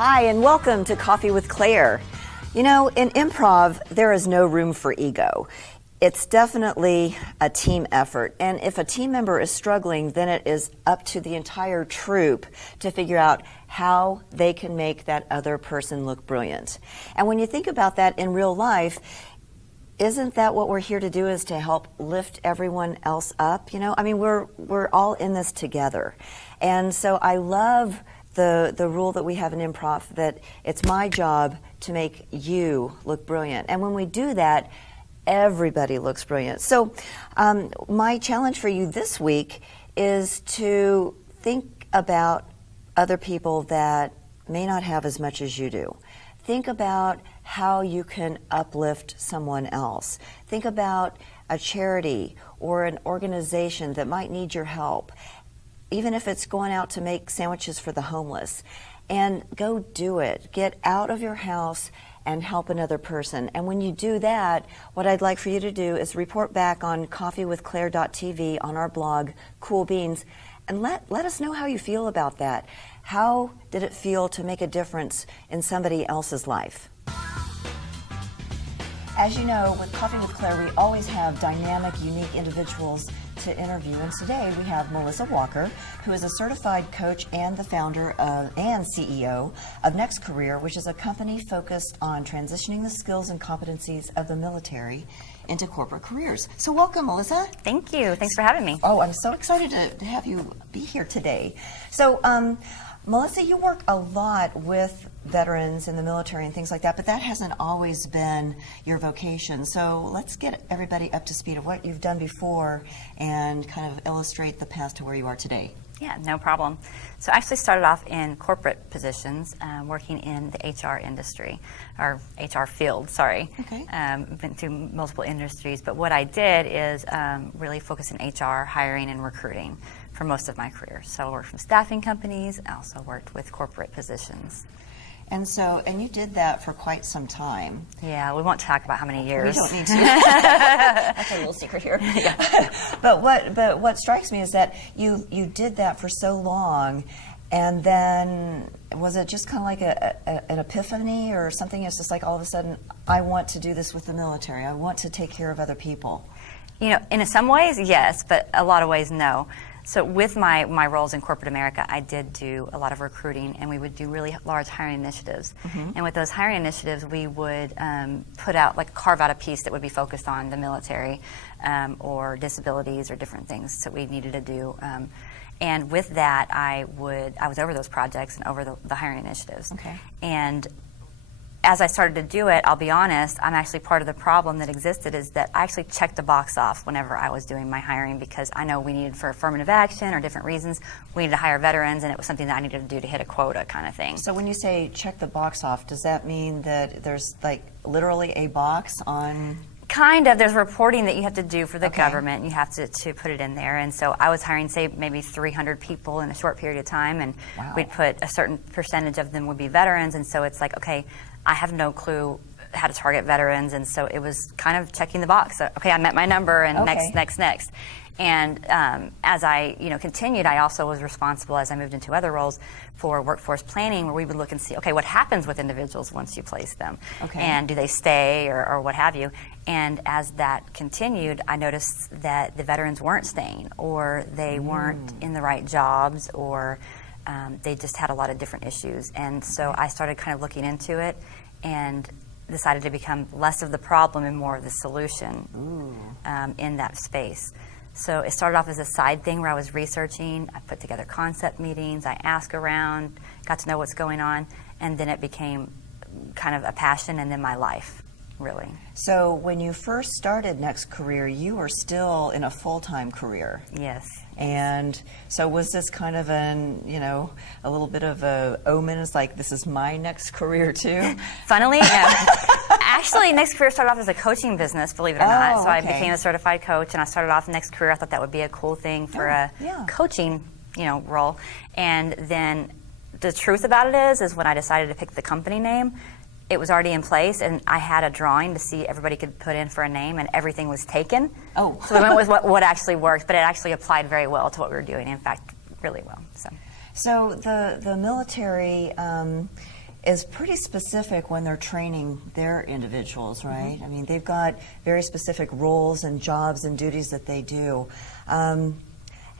Hi, and welcome to Coffee with Claire. You know, in improv, there is no room for ego. It's definitely a team effort, and if a team member is struggling, then it is up to the entire troupe to figure out how they can make that other person look brilliant. And when you think about that in real life, isn't that what we're here to do, is to help lift everyone else up? You know, I mean, we're all in this together. And so I love the rule that we have in improv, that it's my job to make you look brilliant. And when we do that, everybody looks brilliant. So my challenge for you this week is to think about other people that may not have as much as you do. Think about how you can uplift someone else. Think about a charity or an organization that might need your help, even if it's going out to make sandwiches for the homeless. And go do it. Get out of your house and help another person. And when you do that, what I'd like for you to do is report back on coffeewithclaire.tv on our blog, Cool Beans, and let us know how you feel about that. How did it feel to make a difference in somebody else's life? As you know, with Coffee with Claire, we always have dynamic, unique individuals to interview. And today we have Melissa Walker, who is a certified coach and the founder and CEO of NEXTCAREER, which is a company focused on transitioning the skills and competencies of the military into corporate careers. So welcome, Melissa. Thank you. Thanks for having me. Oh, I'm so excited to have you be here today. So, Melissa, you work a lot with veterans in the military and things like that, but that hasn't always been your vocation. So let's get everybody up to speed of what you've done before and kind of illustrate the path to where you are today. Yeah, no problem. So I actually started off in corporate positions, working in the HR industry, or HR field, sorry. Okay. Been through multiple industries, but what I did is really focus in HR, hiring and recruiting for most of my career. So I worked from staffing companies, I also worked with corporate positions. And so, and you did that for quite some time. Yeah, we won't talk about how many years. We don't need to. That's a little secret here. Yeah. But what strikes me is that you did that for so long, and then was it just kind of like an epiphany or something? It's just like all of a sudden, I want to do this with the military. I want to take care of other people. You know, in some ways, yes, but a lot of ways, no. So with my roles in corporate America, I did do a lot of recruiting, and we would do really large hiring initiatives. Mm-hmm. And with those hiring initiatives, we would carve out a piece that would be focused on the military or disabilities or different things that we needed to do. And with that, I was over those projects and over the hiring initiatives. Okay. And as I started to do it, I'll be honest, I'm actually part of the problem that existed, is that I actually checked the box off whenever I was doing my hiring, because I know we needed, for affirmative action or different reasons, we needed to hire veterans, and it was something that I needed to do to hit a quota kind of thing. So when you say check the box off, does that mean that there's like literally a box on? Kind of. There's reporting that you have to do for the government. You have to put it in there. And so I was hiring, say, maybe 300 people in a short period of time, and we'd put a certain percentage of them would be veterans. And so it's like, okay, I have no clue how to target veterans. And so it was kind of checking the box. So, okay, I met my number, and next. And as I continued, I also was responsible, as I moved into other roles, for workforce planning, where we would look and see, okay, what happens with individuals once you place them? Okay. And do they stay or what have you? And as that continued, I noticed that the veterans weren't staying, or they weren't in the right jobs, or they just had a lot of different issues. And so I started kind of looking into it and decided to become less of the problem and more of the solution in that space. So it started off as a side thing where I was researching. I put together concept meetings. I asked around, got to know what's going on, and then it became kind of a passion and then my life, really. So when you first started NEXTCAREER, you were still in a full-time career. Yes. And so was this kind of a little bit of a omen? It's like, this is my next career too? Funnily, no. Actually, NEXTCAREER started off as a coaching business, believe it or not. So I became a certified coach, and I started off NEXTCAREER. I thought that would be a cool thing for a coaching, role. And then the truth about it is when I decided to pick the company name, it was already in place, and I had a drawing to see everybody could put in for a name, and everything was taken. Oh. So we went with what actually worked, but it actually applied very well to what we were doing. In fact, really well. So the military, is pretty specific when they're training their individuals, right? I mean, they've got very specific roles and jobs and duties that they do.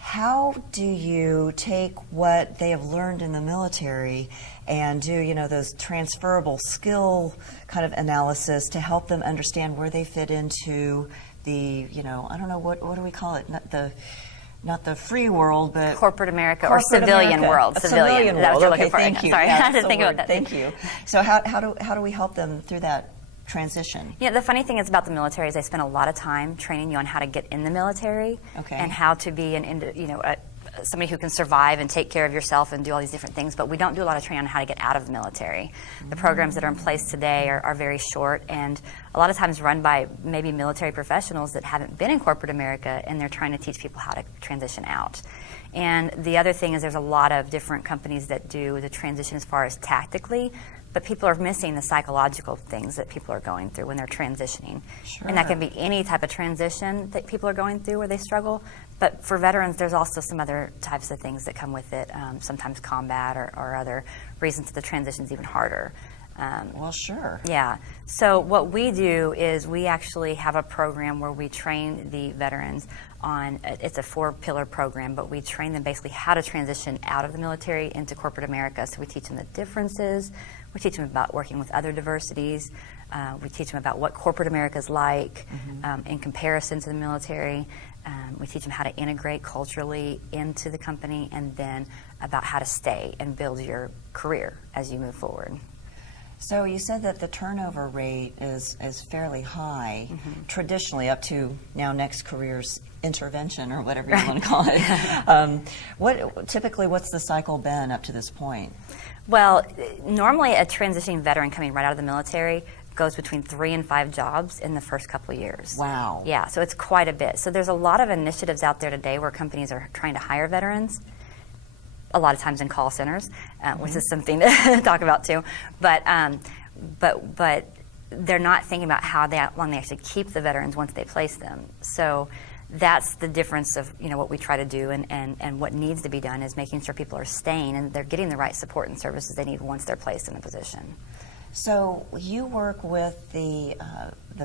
How do you take what they have learned in the military and do, you know, those transferable skill kind of analysis to help them understand where they fit into the, you know, I don't know, what do we call it? Not the free world, but corporate America or civilian world. Civilian world. That's what you're Okay, looking for. thank you. Sorry, I had to think about that. Thank you. So how do we help them through that transition? Yeah, the funny thing is about the military is they spend a lot of time training you on how to get in the military and how to be somebody who can survive and take care of yourself and do all these different things, but we don't do a lot of training on how to get out of the military. The programs that are in place today are very short and a lot of times run by maybe military professionals that haven't been in corporate America, and they're trying to teach people how to transition out. And the other thing is there's a lot of different companies that do the transition as far as tactically, but people are missing the psychological things that people are going through when they're transitioning. Sure. And that can be any type of transition that people are going through where they struggle. But for veterans, there's also some other types of things that come with it, sometimes combat or other reasons that the transition is even harder. Well, sure. Yeah. So what we do is we actually have a program where we train the veterans on, it's a 4-pillar program, but we train them basically how to transition out of the military into corporate America. So we teach them the differences. We teach them about working with other diversities. We teach them about what corporate America is like in comparison to the military. We teach them how to integrate culturally into the company, and then about how to stay and build your career as you move forward. So you said that the turnover rate is fairly high, traditionally up to now NEXTCAREER's intervention or whatever you want to call it. Typically, what's the cycle been up to this point? Well, normally a transitioning veteran coming right out of the military goes between 3 and 5 jobs in the first couple of years. Wow. Yeah, so it's quite a bit. So there's a lot of initiatives out there today where companies are trying to hire veterans, a lot of times in call centers, which is something to talk about too. But they're not thinking about how long they actually keep the veterans once they place them. So that's the difference of what we try to do and what needs to be done is making sure people are staying and they're getting the right support and services they need once they're placed in a position. So you work with the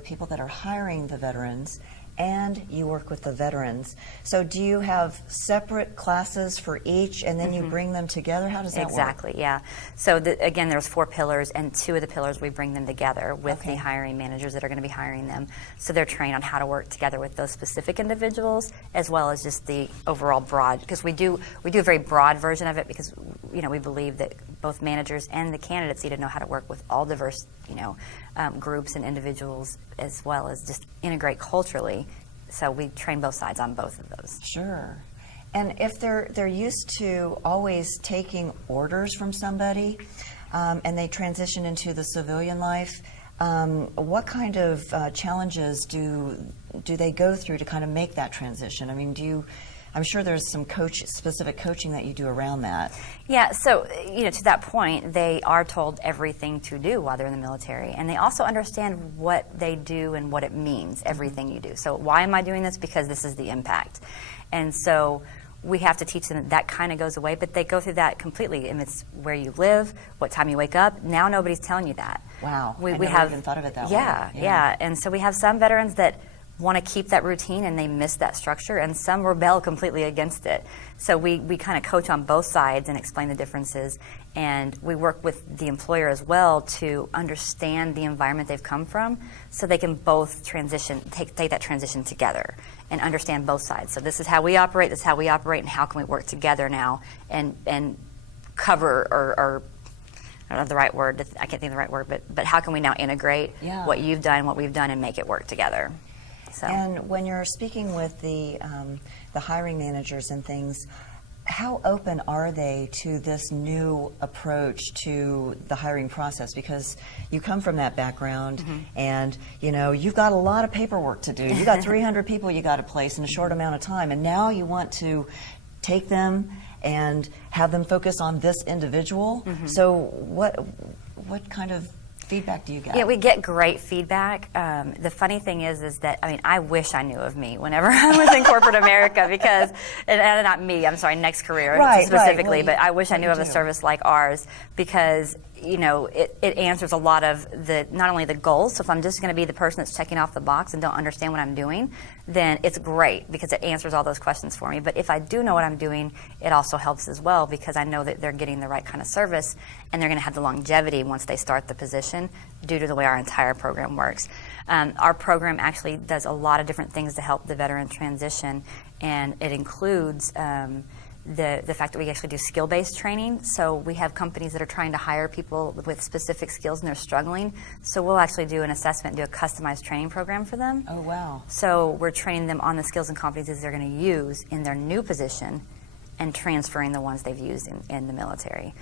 people that are hiring the veterans, and you work with the veterans. So do you have separate classes for each, and then you bring them together? How does that work? Exactly, yeah. So again, there's 4 pillars, and 2 of the pillars we bring them together with the hiring managers that are going to be hiring them. So they're trained on how to work together with those specific individuals, as well as just the overall broad, because we do a very broad version of it, because we believe that both managers and the candidates need to know how to work with all diverse groups and individuals, as well as just integrate culturally. So we train both sides on both of those. Sure. And if they're used to always taking orders from somebody, and they transition into the civilian life, what kind of challenges do they go through to kind of make that transition? I mean, I'm sure there's some specific coaching that you do around that. Yeah, so to that point, they are told everything to do while they're in the military, and they also understand what they do and what it means, everything you do. So why am I doing this? Because this is the impact. And so we have to teach them that kind of goes away, but they go through that completely. And it's where you live, what time you wake up. Now nobody's telling you that. Wow, I never even thought of it that way. Yeah. And so we have some veterans that want to keep that routine and they miss that structure, and some rebel completely against it. So we kind of coach on both sides and explain the differences, and we work with the employer as well to understand the environment they've come from, so they can both take that transition together and understand both sides. So this is how we operate, and how can we work together now and cover or I don't know the right word, I can't think of the right word, but how can we now integrate what you've done, what we've done, and make it work together? So. And when you're speaking with the hiring managers and things, how open are they to this new approach to the hiring process? Because you come from that background, and you've got a lot of paperwork to do. You got 300 people you got to place in a short amount of time, and now you want to take them and have them focus on this individual. So what kind of feedback do you get? Yeah, we get great feedback. The funny thing is that, I mean, I wish I knew of me whenever I was in corporate America because, and not me, I'm sorry, NEXTCAREER specifically, Well, but I wish I knew of a service like ours because, you know, it answers a lot of not only the goals, so if I'm just going to be the person that's checking off the box and don't understand what I'm doing, then it's great because it answers all those questions for me. But if I do know what I'm doing, it also helps as well because I know that they're getting the right kind of service and they're going to have the longevity once they start the position due to the way our entire program works. Our program actually does a lot of different things to help the veteran transition, and it includes the fact that we actually do skill-based training. So we have companies that are trying to hire people with specific skills and they're struggling. So we'll actually do an assessment, do a customized training program for them. Oh, wow. So we're training them on the skills and competencies they're going to use in their new position and transferring the ones they've used in the military.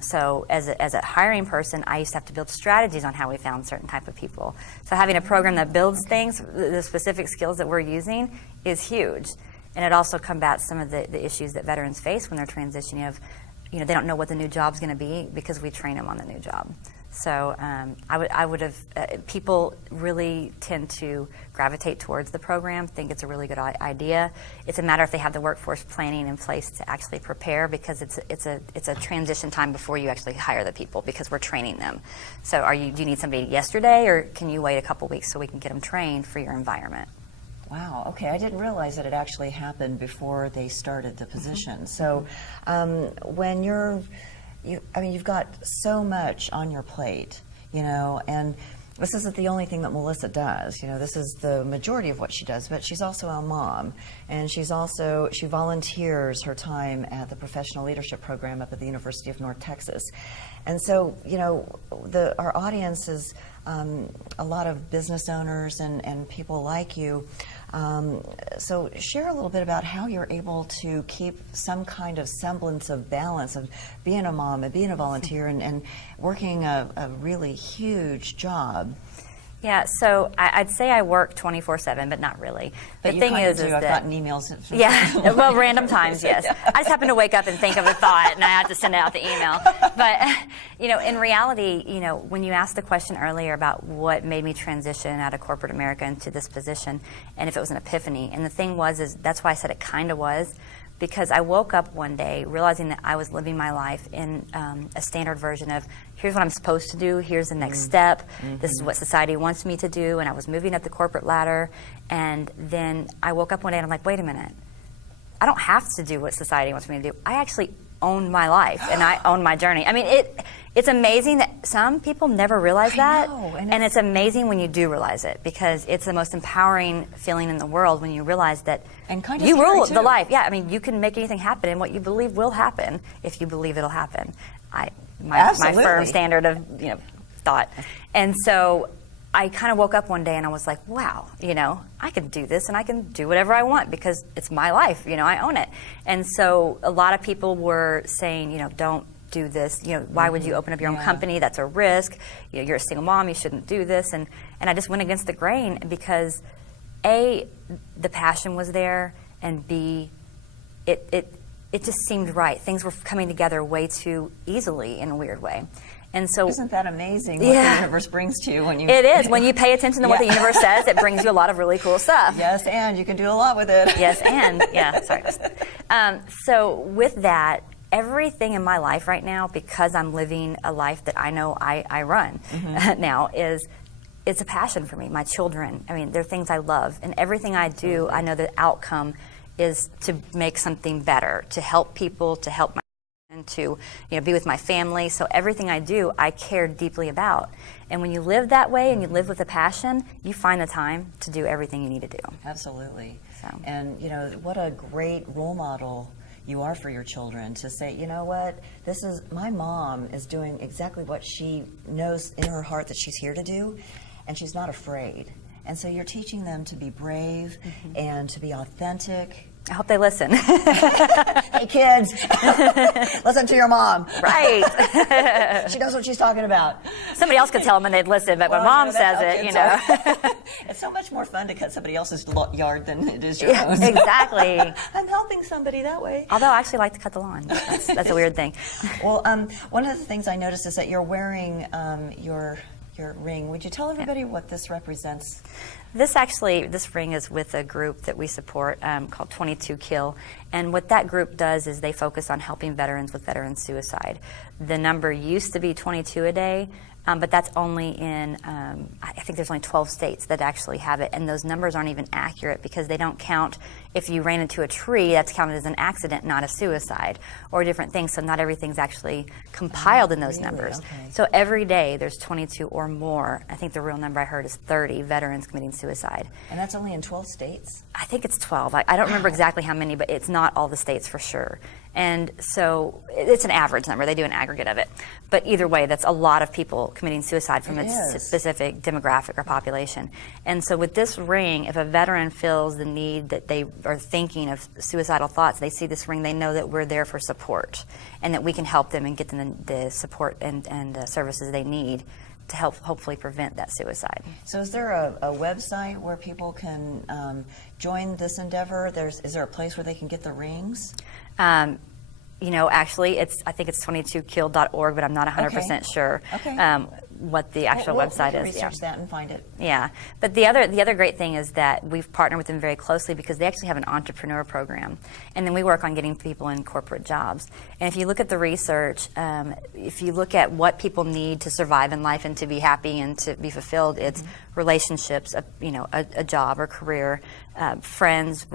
So as a hiring person, I used to have to build strategies on how we found certain type of people. So having a program that builds things, the specific skills that we're using is huge. And it also combats some of the issues that veterans face when they're transitioning of, you know, they don't know what the new job's going to be because we train them on the new job. So I would have, people really tend to gravitate towards the program, think it's a really good idea. It's a matter if they have the workforce planning in place to actually prepare because it's a transition time before you actually hire the people because we're training them. So do you need somebody yesterday or can you wait a couple weeks so we can get them trained for your environment? Wow, okay, I didn't realize that it actually happened before they started the position. So when you've got so much on your plate, you know, and this isn't the only thing that Melissa does, you know, this is the majority of what she does, but she's also a mom, and she volunteers her time at the Professional Leadership Program up at the University of North Texas. And so, you know, our audience is a lot of business owners and people like you. So share a little bit about how you're able to keep some kind of semblance of balance of being a mom and being a volunteer and working a really huge job. Yeah, so I'd say I work 24/7, but not really. But the thing is I've that gotten emails. Yeah, well, random times, yes. I just happen to wake up and think of a thought, and I have to send out the email. But you know, in reality, you know, when you asked the question earlier about what made me transition out of corporate America into this position, and if it was an epiphany, and the thing is that's why I said it kind of was. Because I woke up one day realizing that I was living my life in a standard version of here's what I'm supposed to do, here's the next step, this is what society wants me to do, and I was moving up the corporate ladder, and then I woke up one day and I'm like, wait a minute, I don't have to do what society wants me to do. I actually own my life and I own my journey. I mean, it's amazing that some people never realize that, and it's amazing when you do realize it because it's the most empowering feeling in the world when you realize that and kind of you rule the life. Yeah, I mean, you can make anything happen, and what you believe will happen if you believe it'll happen. My firm standard of thought, and so I kind of woke up one day and I was like, wow, I can do this and I can do whatever I want because it's my life, I own it. And so a lot of people were saying, don't do this, why would you open up your own company? That's a risk. You're a single mom, you shouldn't do this. And I just went against the grain because A, the passion was there, and B, it just seemed right. Things were coming together way too easily in a weird way. And so, isn't that amazing what the universe brings to you when you... It is. When you pay attention to what the universe says, it brings you a lot of really cool stuff. Yes, and you can do a lot with it. Yes, and, sorry. So with that, everything in my life right now, because I'm living a life that I know I run now, it's a passion for me. My children, I mean, they're things I love. And everything I do, I know the outcome is to make something better, to help people, to help my to be with my family. So everything I do, I care deeply about. And when you live that way and you live with a passion, you find the time to do everything you need to do. Absolutely. So. And what a great role model you are for your children to say, you know what, my mom is doing exactly what she knows in her heart that she's here to do, and she's not afraid. And so you're teaching them to be brave and to be authentic I hope they listen. Hey, kids, listen to your mom. Right. She knows what she's talking about. Somebody else could tell them and they'd listen, but when mom says it, you know. It's so much more fun to cut somebody else's yard than it is your own. Exactly. I'm helping somebody that way. Although I actually like to cut the lawn. That's a weird thing. Well, one of the things I noticed is that you're wearing your ring. Would you tell everybody what this represents? This ring is with a group that we support called 22Kill, and what that group does is they focus on helping veterans with veteran suicide. The number used to be 22 a day, but that's only in, I think there's only 12 states that actually have it, and those numbers aren't even accurate because they don't count if you ran into a tree, that's counted as an accident, not a suicide, or different things, so not everything's actually compiled in those numbers. Okay. So every day there's 22 or more, I think the real number I heard is 30 veterans committing suicide. And that's only in 12 states? I think it's 12. I don't remember exactly how many, but it's not all the states for sure. And so it's an average number. They do an aggregate of it. But either way, that's a lot of people committing suicide from a specific demographic or population. And so with this ring, if a veteran feels the need that they are thinking of suicidal thoughts, they see this ring, they know that we're there for support and that we can help them and get them the support and services they need to help hopefully prevent that suicide. So is there a website where people can join this endeavor? Is there a place where they can get the rings? You know, actually, I think it's 22kill.org, but I'm not 100% sure what the actual website is. Research that and find it. Yeah, but the other great thing is that we've partnered with them very closely because they actually have an entrepreneur program, and then we work on getting people in corporate jobs. And if you look at the research, if you look at what people need to survive in life and to be happy and to be fulfilled, it's relationships, a job or career, friends,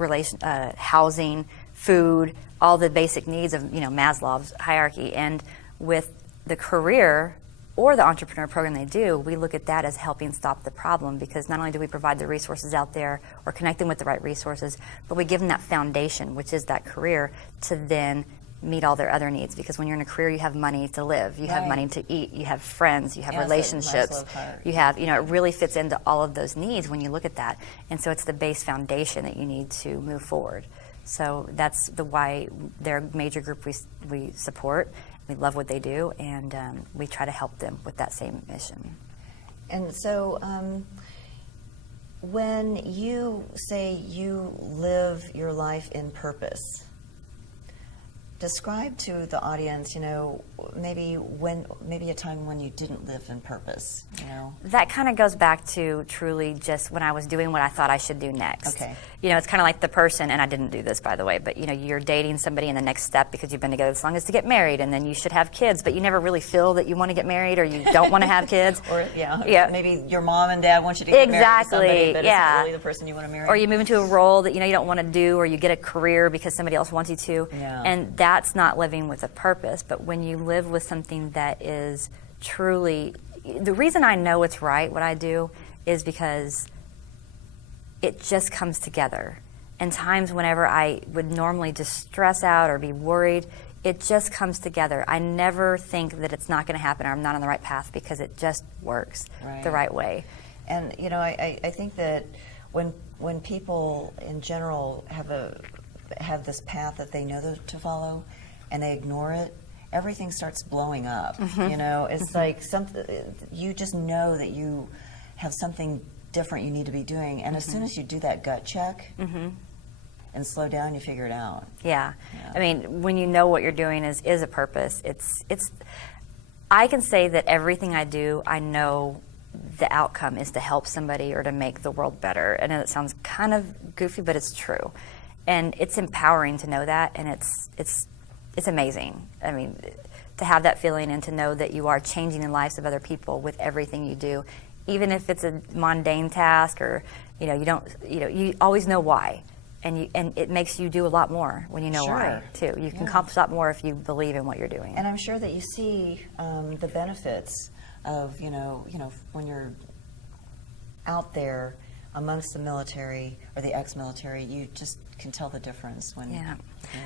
housing, food, all the basic needs of Maslow's hierarchy. And with the career or the entrepreneur program they do, we look at that as helping stop the problem, because not only do we provide the resources out there or connect them with the right resources, but we give them that foundation, which is that career, to then meet all their other needs. Because when you're in a career, you have money to live, you have money to eat, you have friends, you have relationships, you have, it really fits into all of those needs when you look at that. And so it's the base foundation that you need to move forward. So that's why they're a major group we support. We love what they do, and we try to help them with that same mission. And so when you say you live your life in purpose, describe to the audience, maybe a time when you didn't live in purpose, That kind of goes back to truly just when I was doing what I thought I should do next. Okay. It's kind of like the person, and I didn't do this, by the way, but you're dating somebody, and the next step, because you've been together as long as to get married, and then you should have kids, but you never really feel that you want to get married or you don't want to have kids. Or maybe your mom and dad want you to get married to somebody, but it's really the person you want to marry. Or you move into a role that you don't want to do, or you get a career because somebody else wants you to. Yeah. And that's not living with a purpose. But when you live with something that is truly, the reason I know it's right what I do is because it just comes together. And times whenever I would normally just stress out or be worried, it just comes together. I never think that it's not going to happen or I'm not on the right path, because it just works the right way. And I think that when people in general have this path that they know to follow, and they ignore it, everything starts blowing up. It's like you just know that you have something different you need to be doing, and as soon as you do that gut check and slow down, you figure it out. Yeah. I mean, when you know what you're doing is a purpose, it's. I can say that everything I do, I know the outcome is to help somebody or to make the world better. I know it sounds kind of goofy, but it's true, and it's empowering to know that, and it's amazing. I mean, to have that feeling and to know that you are changing the lives of other people with everything you do, even if it's a mundane task or you always know why, and it makes you do a lot more when you know why too. You can accomplish a lot more if you believe in what you're doing. And I'm sure that you see the benefits of when you're out there amongst the military or the ex-military, you just can tell the difference when you get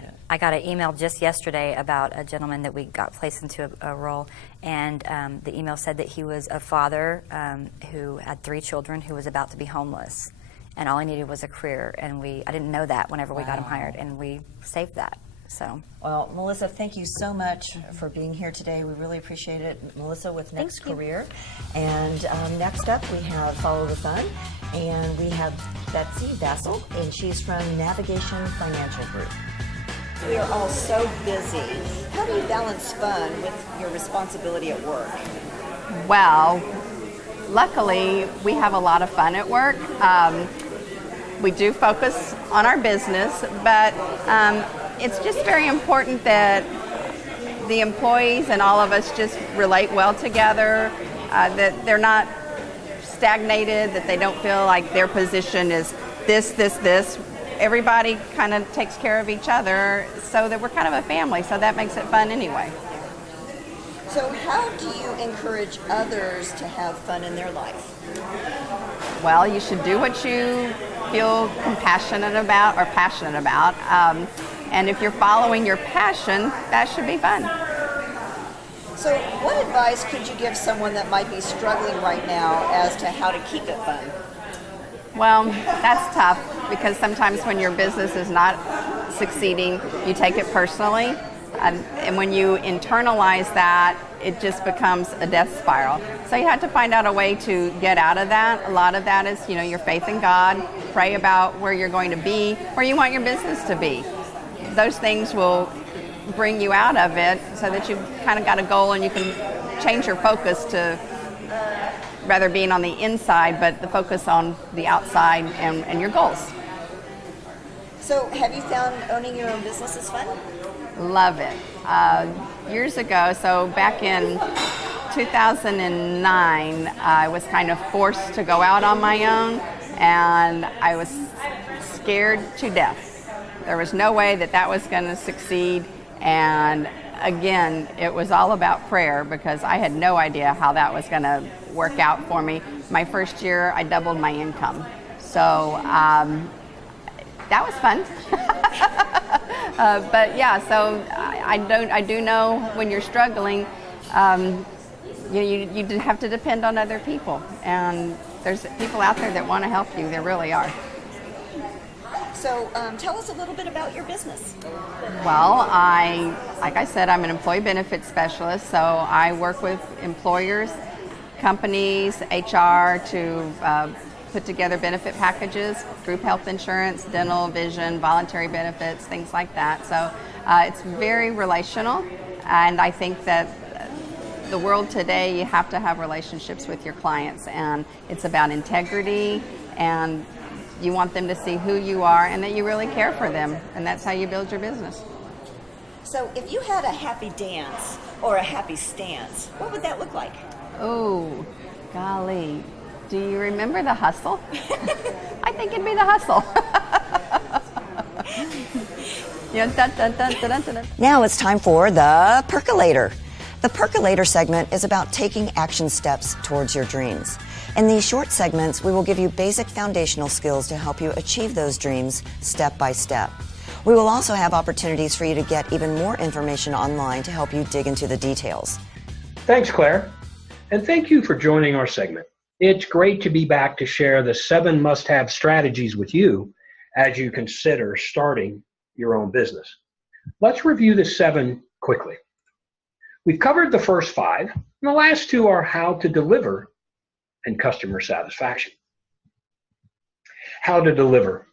it. I got an email just yesterday about a gentleman that we got placed into a role, and the email said that he was a father who had 3 children who was about to be homeless. and all I needed was a career, and I didn't know that whenever we got him hired, and we saved that. So, well, Melissa, thank you so much for being here today. We really appreciate it. Melissa with NEXTCAREER. And next up, we have Follow the Fun, and we have Betsy Bassel, and she's from Navigation Financial Group. We are all so busy. How do you balance fun with your responsibility at work? Well, luckily, we have a lot of fun at work. We do focus on our business, but it's just very important that the employees and all of us just relate well together, that they're not stagnated, that they don't feel like their position is this. Everybody kind of takes care of each other so that we're kind of a family, so that makes it fun anyway. So how do you encourage others to have fun in their life? Well, you should do what you feel compassionate about or passionate about. And if you're following your passion, that should be fun. So what advice could you give someone that might be struggling right now as to how to keep it fun? Well, that's tough because sometimes when your business is not succeeding, you take it personally. And when you internalize that, it just becomes a death spiral. So you have to find out a way to get out of that. A lot of that is, your faith in God. Pray about where you're going to be, where you want your business to be. Those things will bring you out of it so that you've kind of got a goal and you can change your focus to rather being on the inside, but the focus on the outside and your goals. So have you found owning your own business is fun? Love it. Years ago, so back in 2009, I was kind of forced to go out on my own, and I was scared to death. There was no way that was going to succeed, and again, it was all about prayer because I had no idea how that was going to work out for me. My first year, I doubled my income. So that was fun. But yeah, so I do know when you're struggling, you have to depend on other people, and there's people out there that want to help you. There really are. So tell us a little bit about your business. Well, like I said, I'm an employee benefits specialist, so I work with employers, companies, HR to put together benefit packages, group health insurance, dental, vision, voluntary benefits, things like that. So it's very relational, and I think that the world today, you have to have relationships with your clients, and it's about integrity, and you want them to see who you are and that you really care for them, and that's how you build your business. So if you had a happy dance or a happy stance, what would that look like? Oh, golly. Do you remember The Hustle? I think it'd be The Hustle. Now it's time for the Percolator. The Percolator segment is about taking action steps towards your dreams. In these short segments, we will give you basic foundational skills to help you achieve those dreams step by step. We will also have opportunities for you to get even more information online to help you dig into the details. Thanks, Claire. And thank you for joining our segment. It's great to be back to share the 7 must-have strategies with you as you consider starting your own business. Let's review the 7 quickly. We've covered the first 5, and the last 2 are how to deliver and customer satisfaction. How to deliver.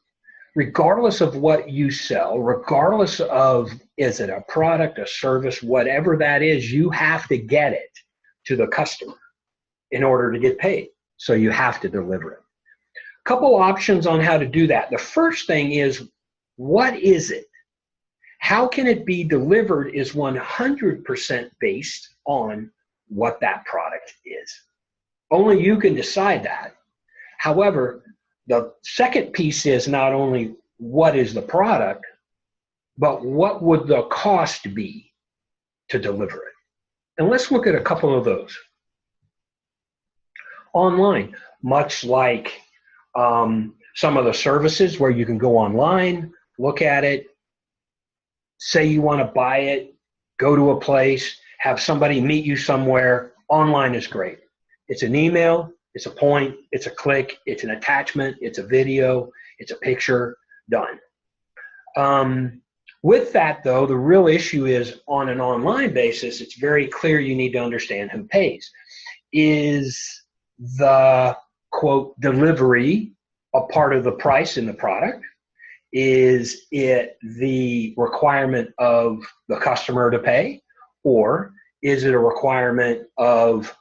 Regardless of what you sell, regardless of is it a product, a service, whatever that is, you have to get it to the customer in order to get paid. So you have to deliver it. A couple options on how to do that. The first thing is, what is it? How can it be delivered is 100% based on what that product is. Only you can decide that. However, the second piece is not only what is the product, but what would the cost be to deliver it? And let's look at a couple of those. Online, much like some of the services where you can go online, look at it, say you want to buy it, go to a place, have somebody meet you somewhere. Online is great. It's an email, It's a point, it's a click, it's an attachment, it's a video, it's a picture, done. With that, though, the real issue is on an online basis, it's very clear you need to understand who pays. Is the, quote, delivery a part of the price in the product? Is it the requirement of the customer to pay? Or is it a requirement of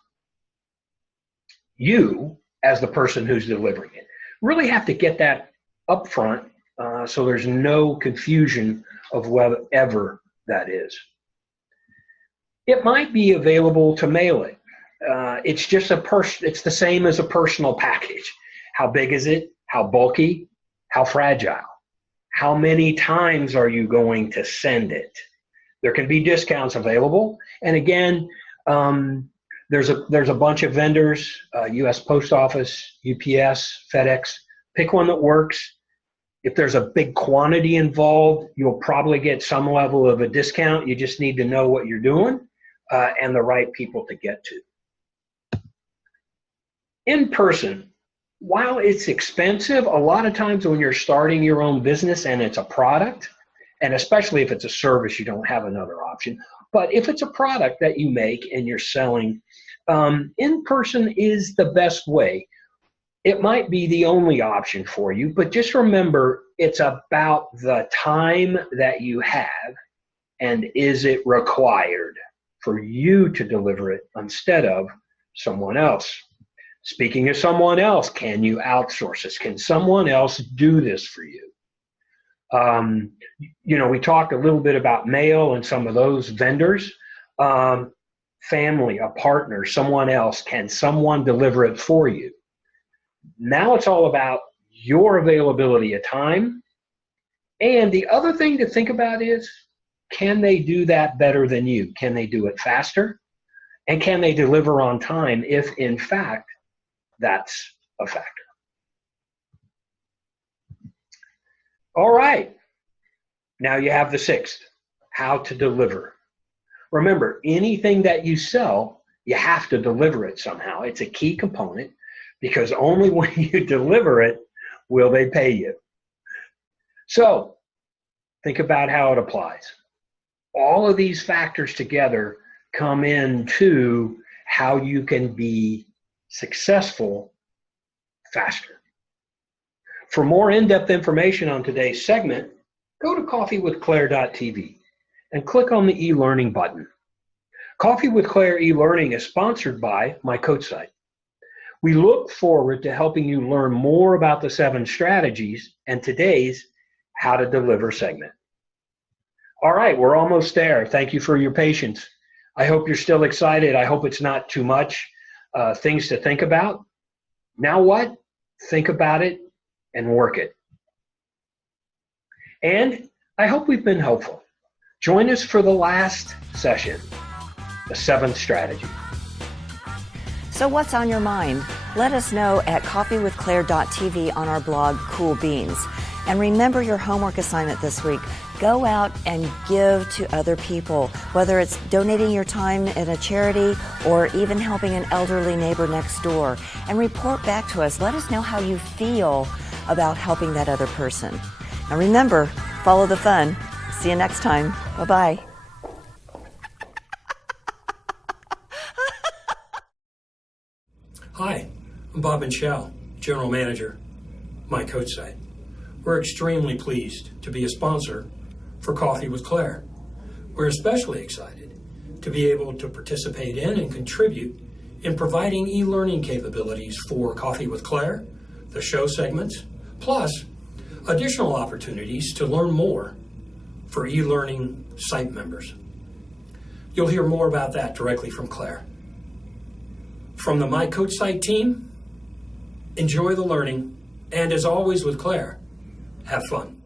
you as the person who's delivering it? Really have to get that up front so there's no confusion of whatever that is. It might be available to mail it. It's just it's the same as a personal package. How big is it? How bulky? How fragile? How many times are you going to send it? There can be discounts available. And again, there's a bunch of vendors, U.S. Post Office, UPS, FedEx. Pick one that works. If there's a big quantity involved, you'll probably get some level of a discount. You just need to know what you're doing and the right people to get to. In person, while it's expensive, a lot of times when you're starting your own business and it's a product, and especially if it's a service, you don't have another option. But if it's a product that you make and you're selling, in person is the best way. It might be the only option for you, but just remember, it's about the time that you have and is it required for you to deliver it instead of someone else. Speaking of someone else, can you outsource this? Can someone else do this for you? We talked a little bit about mail and some of those vendors. Family, a partner, someone else. Can someone deliver it for you? Now it's all about your availability of time. And the other thing to think about is, can they do that better than you? Can they do it faster? And can they deliver on time if, in fact, that's a factor? All right. Now you have the sixth, how to deliver. Remember, anything that you sell, you have to deliver it somehow. It's a key component because only when you deliver it will they pay you. So think about how it applies. All of these factors together come into how you can be successful faster. For more in-depth information on today's segment, go to coffeewithclaire.tv and click on the e-learning button. Coffee with Claire e-learning is sponsored by my coach site. We look forward to helping you learn more about the 7 strategies and today's how to deliver segment. All right, we're almost there. Thank you for your patience. I hope you're still excited. I hope it's not too much things to think about. Now what? Think about it and work it. And I hope we've been helpful. Join us for the last session, the 7th strategy. So what's on your mind? Let us know at coffeewithclaire.tv on our blog, Cool Beans. And remember your homework assignment this week. Go out and give to other people, whether it's donating your time in a charity or even helping an elderly neighbor next door. And report back to us. Let us know how you feel about helping that other person. Now remember, follow the fun. See you next time. Bye-bye. Hi, I'm Bob Michelle, General Manager, My Coach Site. We're extremely pleased to be a sponsor for Coffee with Claire. We're especially excited to be able to participate in and contribute in providing e-learning capabilities for Coffee with Claire, the show segments, plus additional opportunities to learn more for e-learning site members. You'll hear more about that directly from Claire. From the My Coach Site team, enjoy the learning, and as always with Claire, have fun.